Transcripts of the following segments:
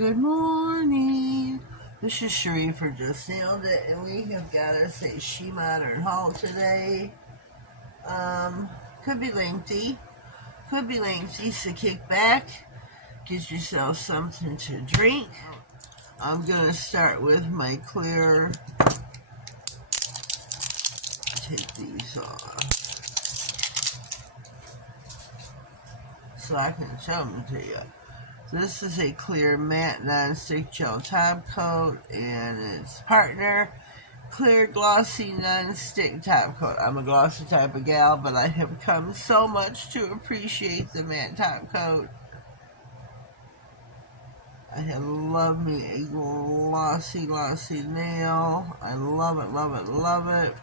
Good morning. This is Sheree for Justnailedit, and we have got us a SheModern haul today. Could be lengthy, so kick back, get yourself something to drink. I'm gonna start with my clear. Take these off so I can show them to you. This is a clear matte non-stick gel top coat, and its partner, clear glossy non-stick top coat. I'm a glossy type of gal, but I have come so much to appreciate the matte top coat. I have loved me a glossy nail. I love it, love it, love it.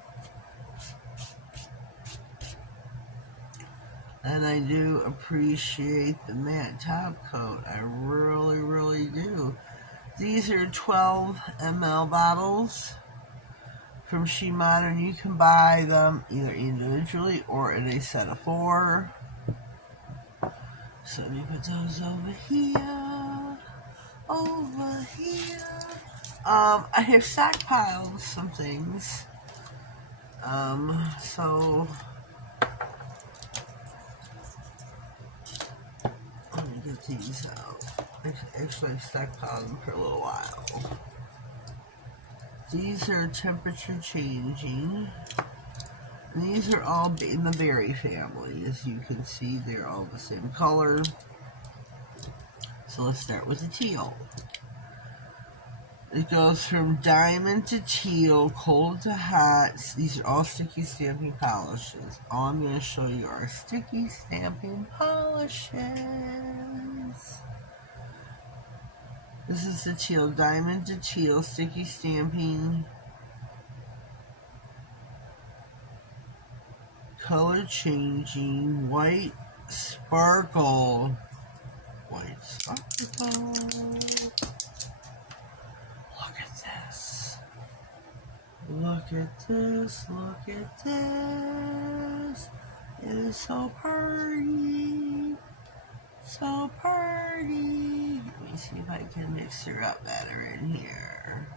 And I do appreciate the matte top coat. I really, really do. These are 12 ml bottles from SheModern. You can buy them either individually or in a set of 4. So let me put those over here. I have stockpiled some things. So let me get these out. Actually, I've stockpiled them for a little while. These are temperature changing. These are all in the berry family. As you can see, they're all the same color. So let's start with the teal. It goes from diamond to teal, cold to hot. These are all sticky stamping polishes. All I'm going to show you are sticky stamping polishes. This is the teal, diamond to teal, sticky stamping, color changing, white sparkle. White sparkle. Look at this. Look at this. Look at this. It is so pretty. So pretty. Let me see if I can mix her up better in here.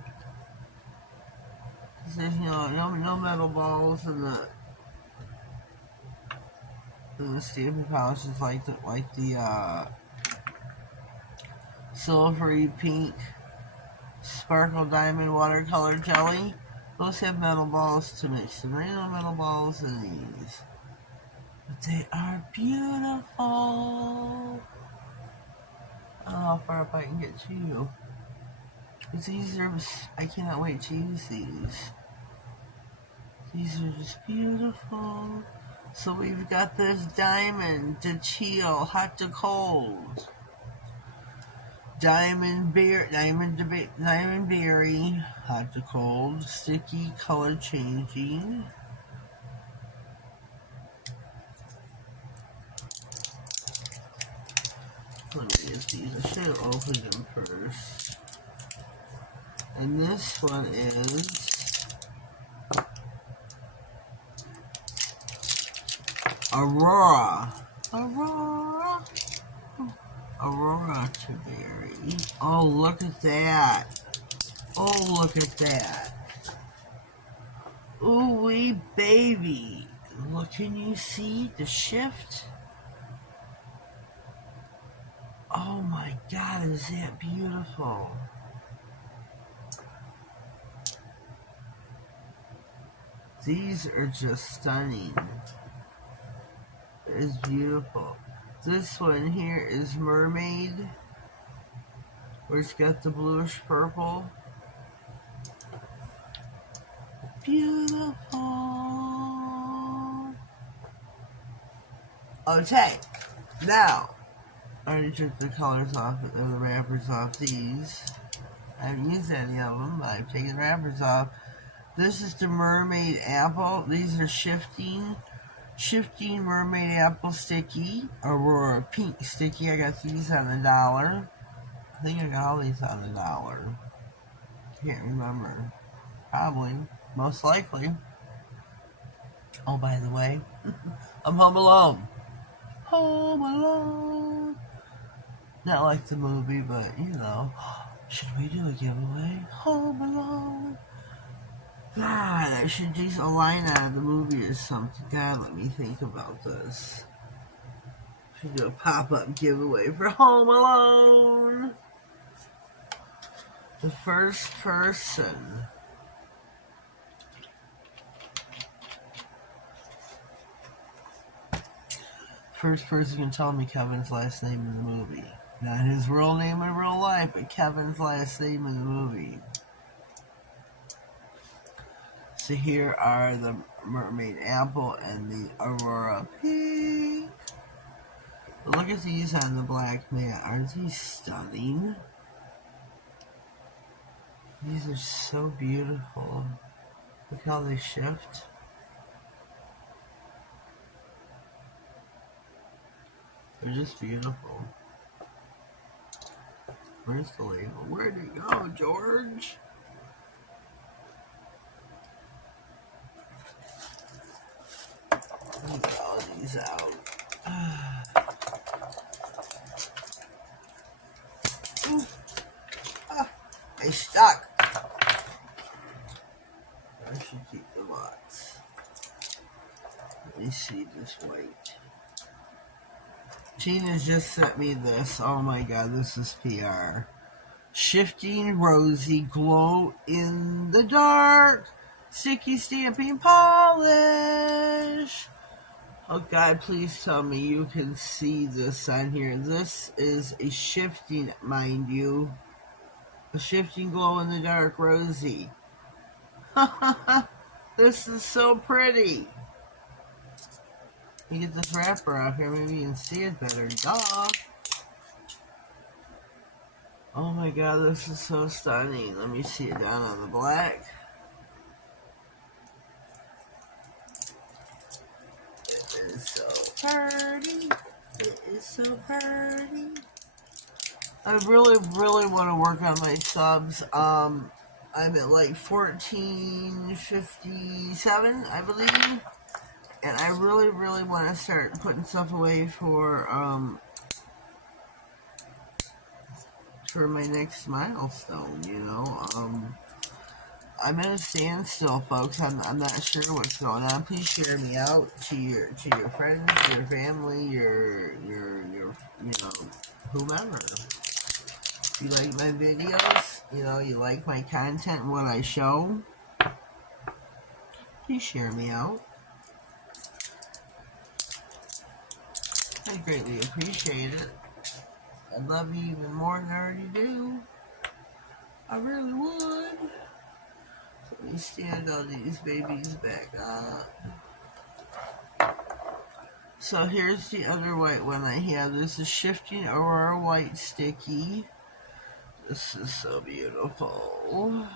Because there's no metal balls in the stamping polishes like the silvery pink sparkle diamond watercolor jelly. Those have metal balls to mix. There ain't no metal balls in these. But they are beautiful. I don't know how far up I can get to you. But these are, I cannot wait to use these. These are just beautiful. So we've got this diamond to teal, hot to cold. Diamond berry, hot to cold, sticky, color changing. Let me get these. I should have opened them first. And this one is Aurora to berry. Oh, look at that. Oh, look at that. Ooh wee baby. Look, can you see the shift? Oh my God, is that beautiful? These are just stunning. It is beautiful. This one here is Mermaid, where it's got the bluish purple. Beautiful. Okay, now I already took the colors off, the wrappers off these. I haven't used any of them, but I've taken the wrappers off. This is the Mermaid Apple. These are shifting Mermaid Apple Sticky, Aurora Pink Sticky. I got these on $1. I think I got all these on $1. Can't remember. Probably. Most likely. Oh, by the way, I'm home alone. Home alone. Not like the movie, but you know. Should we do a giveaway? Home Alone. God, I should use a line out of the movie or something. God, let me think about this. Should do a pop-up giveaway for Home Alone. The first person. First person can tell me Kevin's last name in the movie. Not his real name in real life, but Kevin's last name in the movie. So here are the Mermaid Apple and the Aurora Pink. Look at these on the black mat. Aren't these stunning? These are so beautiful. Look how they shift. They're just beautiful. Where's the label? Where'd it go, George? Let me get all these out. They stuck. I should keep the box. Let me see this white. Tina just sent me this. Oh my god, this is PR. Shifting Rosy Glow in the Dark Sticky Stamping Polish. Oh god, please tell me you can see this on here. This is a shifting, mind you. A shifting glow in the dark rosy. This is so pretty. You get this wrapper off here, maybe you can see it better. Duh. Oh my god, this is so stunning. Let me see it down on the black. It is so pretty. It is so pretty. I really want to work on my subs. I'm at like 1457, I believe. And I really want to start putting stuff away for my next milestone, you know. I'm at a standstill, folks. I'm not sure what's going on. Please share me out to your friends, your family, your you know, whomever. If you like my videos, you know, you like my content and what I show, please share me out. I greatly appreciate it. I'd love you even more than I already do. I really would. So let me stand all these babies back up. So here's the other white one I have. This is Shifting Aurora White Sticky. This is so beautiful.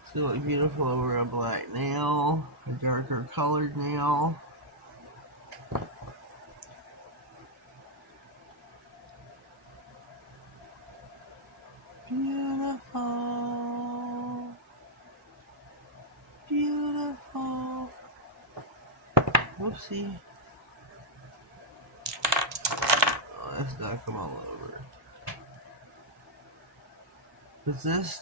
It's gonna look beautiful over a black nail, a darker colored nail. Beautiful. Beautiful. Whoopsie. Oh, that's not come all over. But this,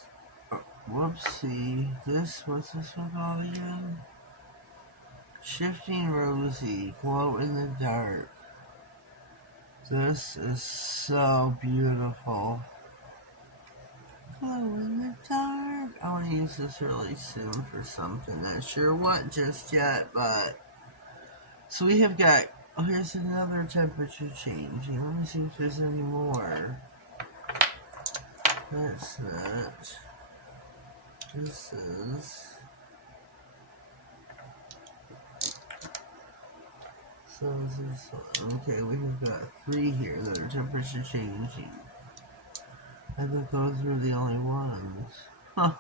whoopsie. What's this one called again? Shifting Rosy, Glow in the Dark. This is so beautiful. Glow in the dark. I want to use this really soon for something. Not sure what just yet, but... So we have got... Oh, here's another temperature changing. Let me see if there's any more. That's that. This is... So is this one. Okay, we have got 3 here that are temperature changing. I thought those were the only ones. Huh.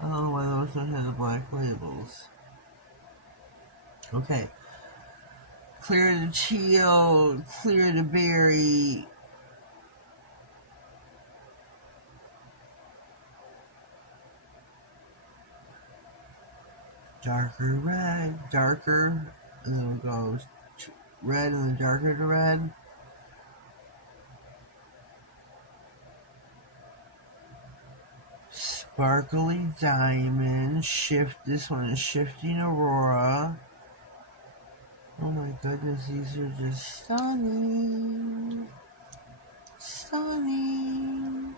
I don't know why those don't have the black labels. Okay. Clear to teal, clear to berry. Darker red, darker, and then it goes red and then darker to red. Sparkly Diamond. This one is Shifting Aurora. Oh my goodness, these are just stunning. Stunning.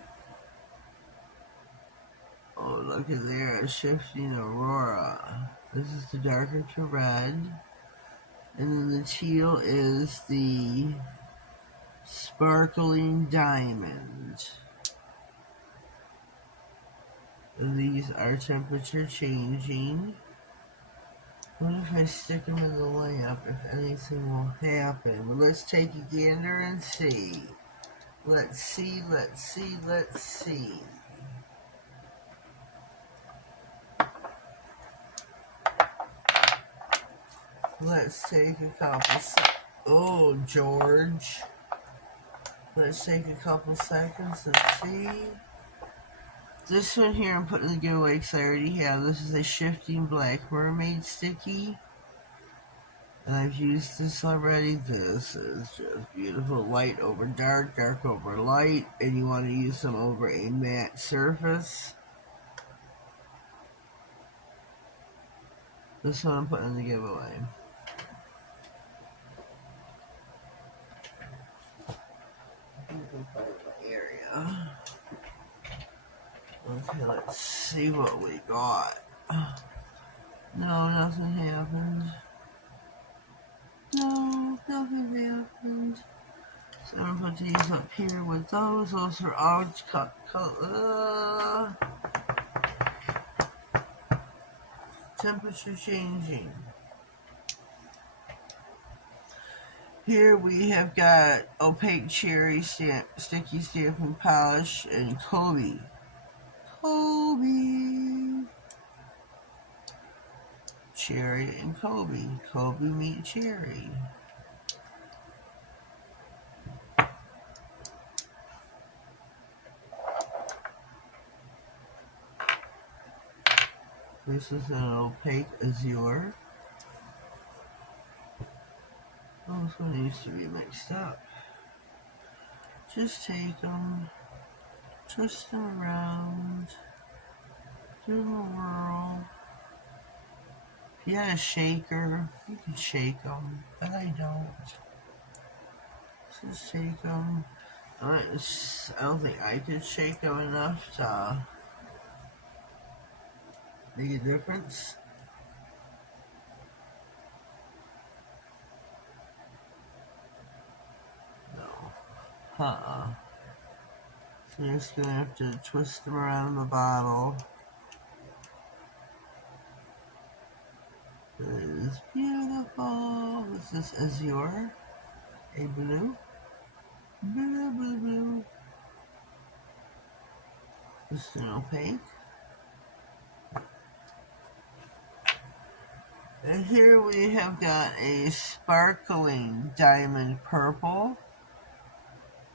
Oh, look at there, Shifting Aurora. This is the darker to red. And then the teal is the Sparkling Diamond. And these are temperature changing. What if I stick them in the lamp, if anything will happen? Well, let's take a gander and see. Let's see, let's see, let's see. Let's take a couple oh, George. Let's take a couple seconds and see. This one here I'm putting in the giveaway because I already have. This is a Shifting Black Mermaid Sticky. And I've used this already. This is just beautiful. Light over dark, dark over light. And you want to use them over a matte surface. This one I'm putting in the giveaway. Area. Okay, let's see what we got. No, nothing happened. No, nothing happened. So I'm gonna put these up here with those. Those are orange color. Temperature changing. Here we have got opaque cherry sticky stamping polish and Kobe. Cherry and Kobe. Kobe meet cherry. This is an opaque azure. Oh, this one needs to be mixed up. Just take them, twist them around, do a whirl. If you had a shaker, you can shake them, but I don't. Just take them. I don't think I could shake them enough to make a difference. No. So you're just gonna have to twist them around the bottle. It is beautiful. This is azure. A blue. Blue. This is an opaque. And here we have got a sparkling diamond purple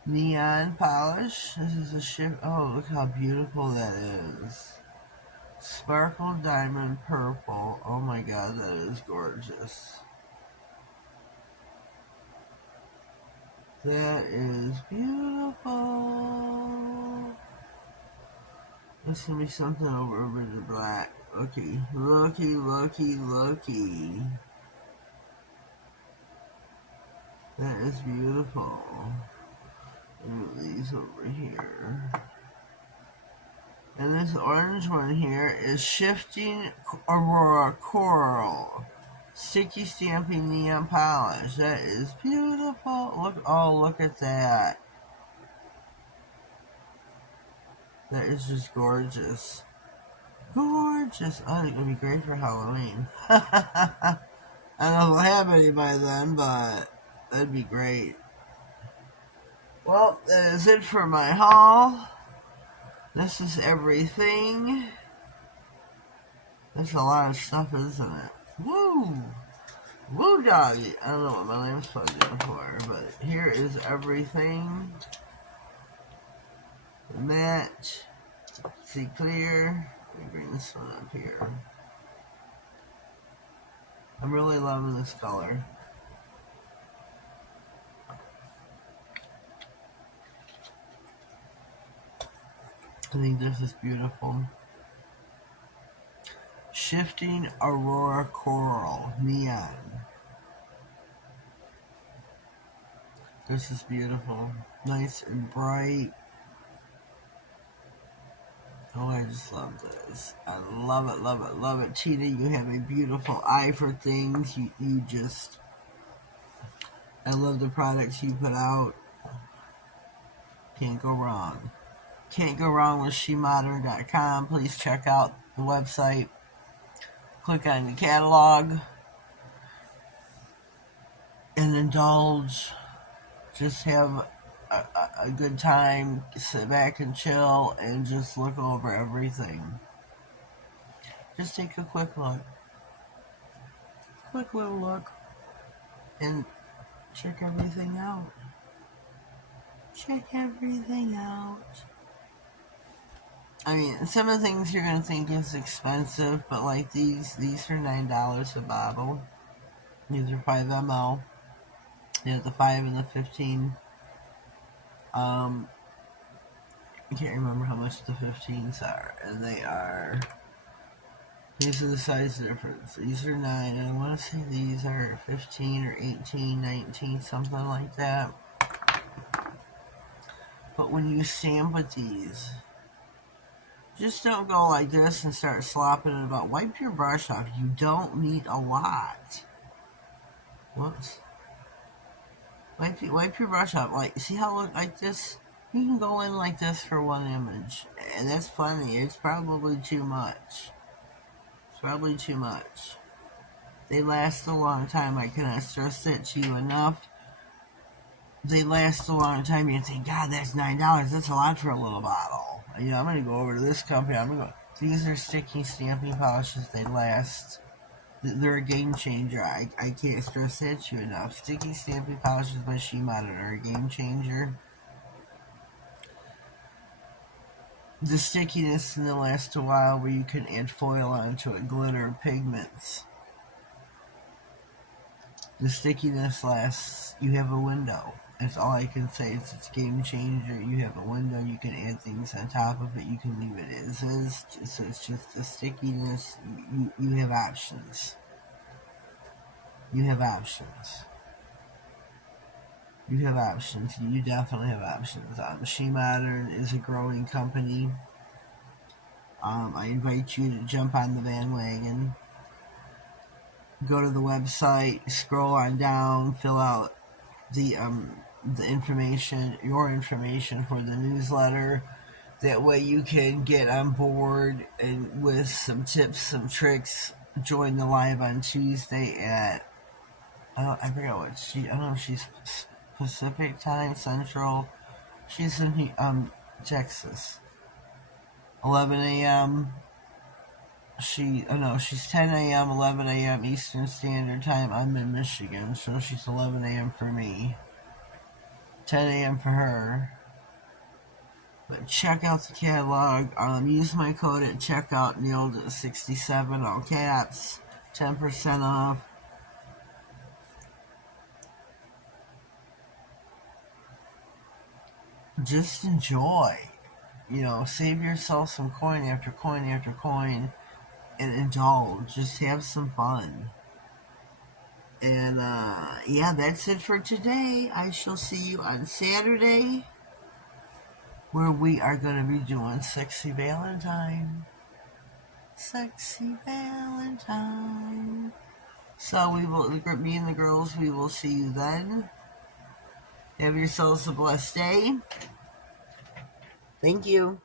neon polish. This is a shift. Oh, look how beautiful that is. Sparkle diamond purple. Oh my god, that is gorgeous. That is beautiful. This gonna be something over the black. Looky. That is beautiful. Move these over here. And this orange one here is Shifting Aurora Coral. Sticky stamping neon polish. That is beautiful. Look at that. That is just gorgeous. Gorgeous. I think it would be great for Halloween. I don't know if I'll have any by then, but that'd be great. Well, that is it for my haul. This is everything. That's a lot of stuff, isn't it? Woo! Woo doggy! I don't know what my lamp's plugged in for, but here is everything. The matte. See clear. Let me bring this one up here. I'm really loving this color. I think this is beautiful. Shifting Aurora Coral Neon. This is beautiful. Nice and bright. Oh, I just love this. I love it, love it, love it. Tina, you have a beautiful eye for things. You just... I love the products you put out. Can't go wrong. Can't go wrong with SheModern.com. Please check out the website. Click on the catalog. And indulge. Just have a good time, sit back and chill, and just look over everything. Just take a quick look. Quick little look. And check everything out. Check everything out. I mean, some of the things you're going to think is expensive, but like these are $9 a bottle. These are 5 ml. You have the 5 and the 15. I can't remember how much the 15s are, and they are... These are the size difference. These are 9, and I want to say these are 15 or 18, 19, something like that. But when you stamp with these, just don't go like this and start slopping it about. Wipe your brush off. You don't need a lot. Whoops. Wipe your brush off. Like, see how it looks like this? You can go in like this for one image. And that's plenty. It's probably too much. It's probably too much. They last a long time. I cannot stress that to you enough. They last a long time. You think, God, that's $9. That's a lot for a little bottle. You know, I'm going to go over to this company. I'm going to go. These are sticky stamping polishes. They last. They're a game changer. I can't stress that to you enough. Sticky stamping polishes by SheModern are a game changer. The stickiness and they'll last a while where you can add foil onto it, glitter, pigments. The stickiness lasts. You have a window. That's all I can say. It's a game changer. You have a window. You can add things on top of it. You can leave it as is. So it's just the stickiness. You have options. You have options. You have options. You definitely have options. SheModern is a growing company. I invite you to jump on the bandwagon. Go to the website, scroll on down, fill out the information, your information for the newsletter. That way you can get on board and with some tips, some tricks. Join the live on Tuesday at I forget what I don't know if she's Pacific time, Central. She's in Texas. 11 a.m. She's 10 a.m., 11 a.m. Eastern Standard Time. I'm in Michigan, so she's 11 a.m. for me. 10 a.m. for her. But check out the catalog. Use my code at checkout, Nailedit67, all caps. 10% off. Just enjoy. Save yourself some coin after coin after coin and indulge. Just have some fun. And, yeah, that's it for today. I shall see you on Saturday, where we are going to be doing Sexy Valentine. Sexy Valentine. So me and the girls, we will see you then. Have yourselves a blessed day. Thank you.